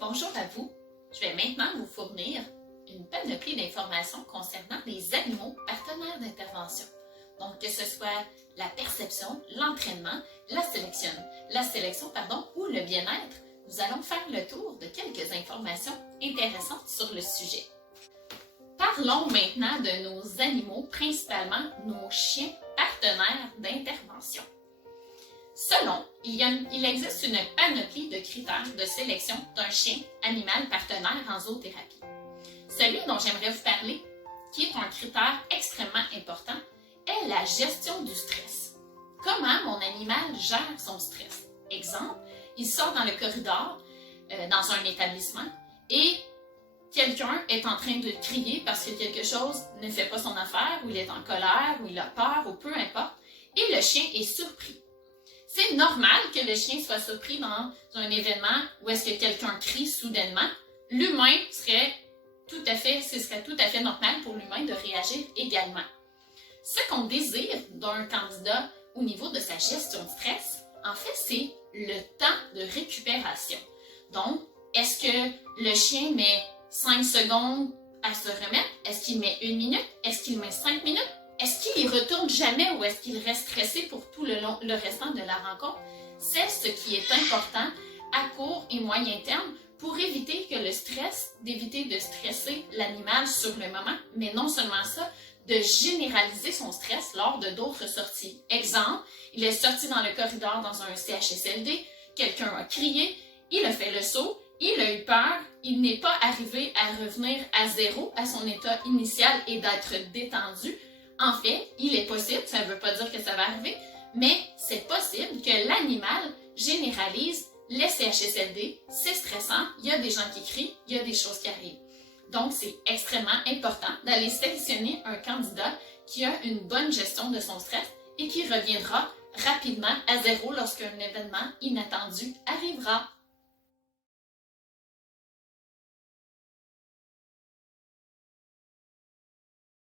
Bonjour à vous. Je vais maintenant vous fournir une panoplie d'informations concernant les animaux partenaires d'intervention. Donc, que ce soit la perception, l'entraînement, la sélection, ou le bien-être, nous allons faire le tour de quelques informations intéressantes sur le sujet. Parlons maintenant de nos animaux, principalement nos chiens partenaires d'intervention. Selon, il existe une panoplie de critères de sélection d'un chien animal partenaire en zoothérapie. Celui dont j'aimerais vous parler, qui est un critère extrêmement important, est la gestion du stress. Comment mon animal gère son stress? Exemple, il sort dans le corridor, dans un établissement, et quelqu'un est en train de crier parce que quelque chose ne fait pas son affaire, ou il est en colère, ou il a peur, ou peu importe, et le chien est surpris. C'est normal que le chien soit surpris dans un événement où est-ce que quelqu'un crie soudainement. L'humain serait tout à fait normal pour l'humain de réagir également. Ce qu'on désire d'un candidat au niveau de sa gestion de stress, en fait, c'est le temps de récupération. Donc, est-ce que le chien met 5 secondes à se remettre? Est-ce qu'il met 1 minute? Est-ce qu'il met 5 minutes? Est-ce qu'il y retourne jamais ou est-ce qu'il reste stressé pour tout le restant de la rencontre? C'est ce qui est important à court et moyen terme pour éviter d'éviter de stresser l'animal sur le moment, mais non seulement ça, de généraliser son stress lors de d'autres sorties. Exemple, il est sorti dans le corridor dans un CHSLD, quelqu'un a crié, il a fait le saut, il a eu peur, il n'est pas arrivé à revenir à zéro, à son état initial et d'être détendu. En fait, il est possible, ça ne veut pas dire que ça va arriver, mais c'est possible que l'animal généralise les CHSLD, c'est stressant, il y a des gens qui crient, il y a des choses qui arrivent. Donc, c'est extrêmement important d'aller sélectionner un candidat qui a une bonne gestion de son stress et qui reviendra rapidement à zéro lorsqu'un événement inattendu arrivera.